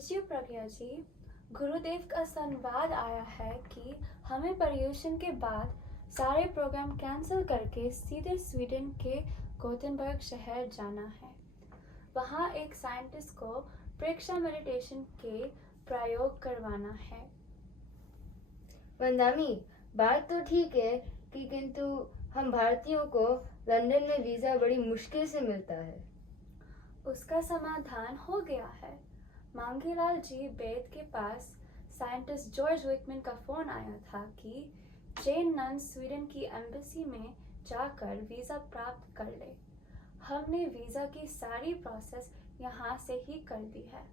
ऋषि प्रज्ञा जी, गुरुदेव का संवाद आया है कि हमें पर्यूषण के बाद सारे प्रोग्राम कैंसिल करके सीधे स्वीडन के गोथेनबर्ग शहर जाना है। वहाँ एक साइंटिस्ट को प्रेक्षा मेडिटेशन के प्रयोग करवाना है। वंदामी, बात तो ठीक है कि किंतु हम भारतीयों को लंदन में वीजा बड़ी मुश्किल से मिलता है। उसका समाधान हो गया है। मांगीलाल जी बेद के पास साइंटिस्ट जॉर्ज विकमैन का फोन आया था कि जैन नन स्वीडन की एम्बेसी में जाकर वीजा प्राप्त कर ले। हमने वीजा की सारी प्रोसेस यहाँ से ही कर दी है।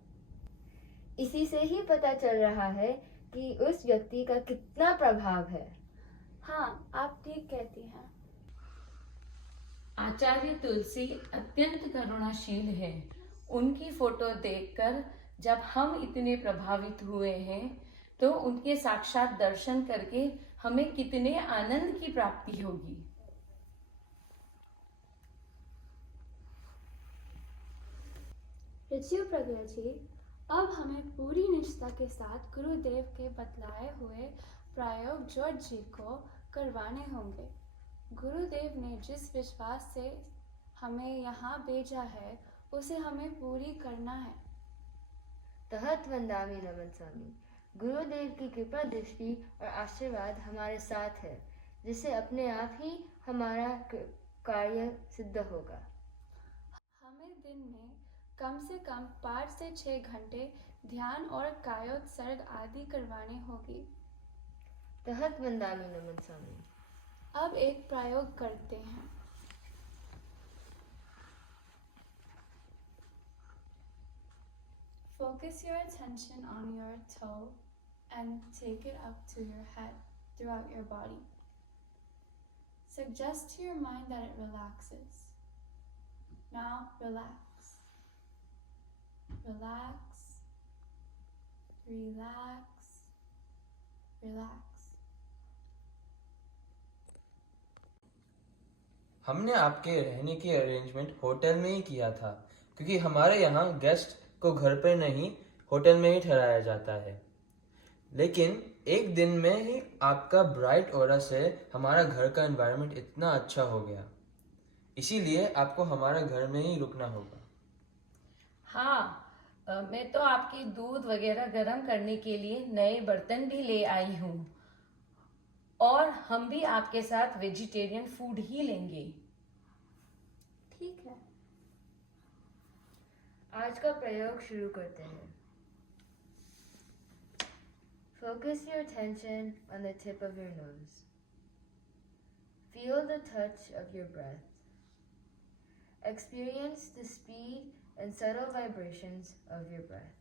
इसी से ही पता चल रहा है कि उस व्यक्ति का कितना प्रभाव है। हाँ, आप ठीक कहती हैं। आचार्य तुलसी अत्यंत करुणाशील है। उनकी फोटो देखकर जब हम इतने प्रभावित हुए हैं तो उनके साक्षात दर्शन करके हमें कितने आनंद की प्राप्ति होगी। ऋषि प्रज्ञा जी, अब हमें पूरी निष्ठा के साथ गुरुदेव के बतलाए हुए प्रयोग जॉर्ज जी को करवाने होंगे। गुरुदेव ने जिस विश्वास से हमें यहाँ भेजा है उसे हमें पूरी करना है। तहत वंदामी नमन स्वामी, गुरुदेव की कृपा दृष्टि और आशीर्वाद हमारे साथ है, जिससे अपने आप ही हमारा कार्य सिद्ध होगा। हमें दिन में कम से कम 5 से 6 घंटे ध्यान और कायोत्सर्ग आदि करवानी होगी। तहत वंदामी नमन स्वामी। अब एक प्रयोग करते हैं। Focus your attention on your toe and take it up to your head throughout your body. Suggest to your mind that it relaxes. Now relax. Relax. Relax. Relax. हमने आपके रहने की अरेंजमेंट होटल में ही किया था, क्योंकि हमारे यहाँ गेस्ट को घर पर नहीं होटल में ही ठहराया जाता है। लेकिन एक दिन में ही आपका ब्राइट ऑरा से हमारा घर का एनवायरनमेंट इतना अच्छा हो गया, इसीलिए आपको हमारा घर में ही रुकना होगा। हाँ, मैं तो आपके दूध वगैरह गर्म करने के लिए नए बर्तन भी ले आई हूँ और हम भी आपके साथ वेजिटेरियन फूड ही लेंगे। ठीक है। आज का प्रयोग शुरू करते हैं। Focus your attention on the tip of your nose. Feel the touch of your breath. Experience the speed and subtle vibrations of your breath.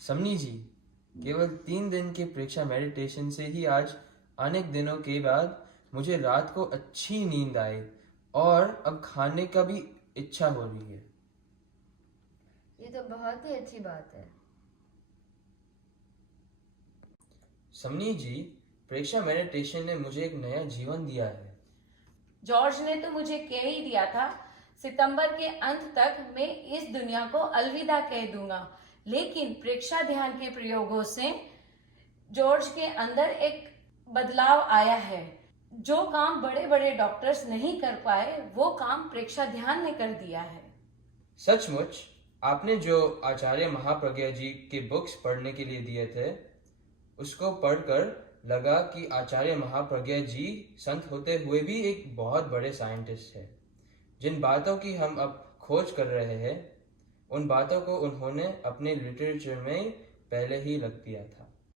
समनी जी, केवल 3 दिन के प्रेक्षा मेडिटेशन से ही आज अनेक दिनों के बाद मुझे रात को अच्छी नींद आई और अब खाने का भी इच्छा हो रही है। ये तो बहुत ही अच्छी बात है। समनी जी, प्रेक्षा मेडिटेशन ने मुझे एक नया जीवन दिया है। जॉर्ज ने तो मुझे कह ही दिया था, सितंबर के अंत तक मैं इस दुनिया को अलविदा कह दूंगा। लेकिन प्रेक्षा ध्यान के प्रयोगों से जॉर्ज के अंदर एक बदलाव आया है। जो काम बड़े बड़े डॉक्टर्स नहीं कर पाए वो काम प्रेक्षा ध्यान ने कर दिया है। सचमुच, आपने जो आचार्य महाप्रज्ञा जी के बुक्स पढ़ने के लिए दिए थे, उसको पढ़कर लगा कि आचार्य महाप्रज्ञा जी संत होते हुए भी एक बहुत बड़े साइंटिस्ट है। जिन बातों की हम अब खोज कर रहे हैं, उन बातों को उन्होंने अपने लिटरेचर में पहले ही रख दिया था।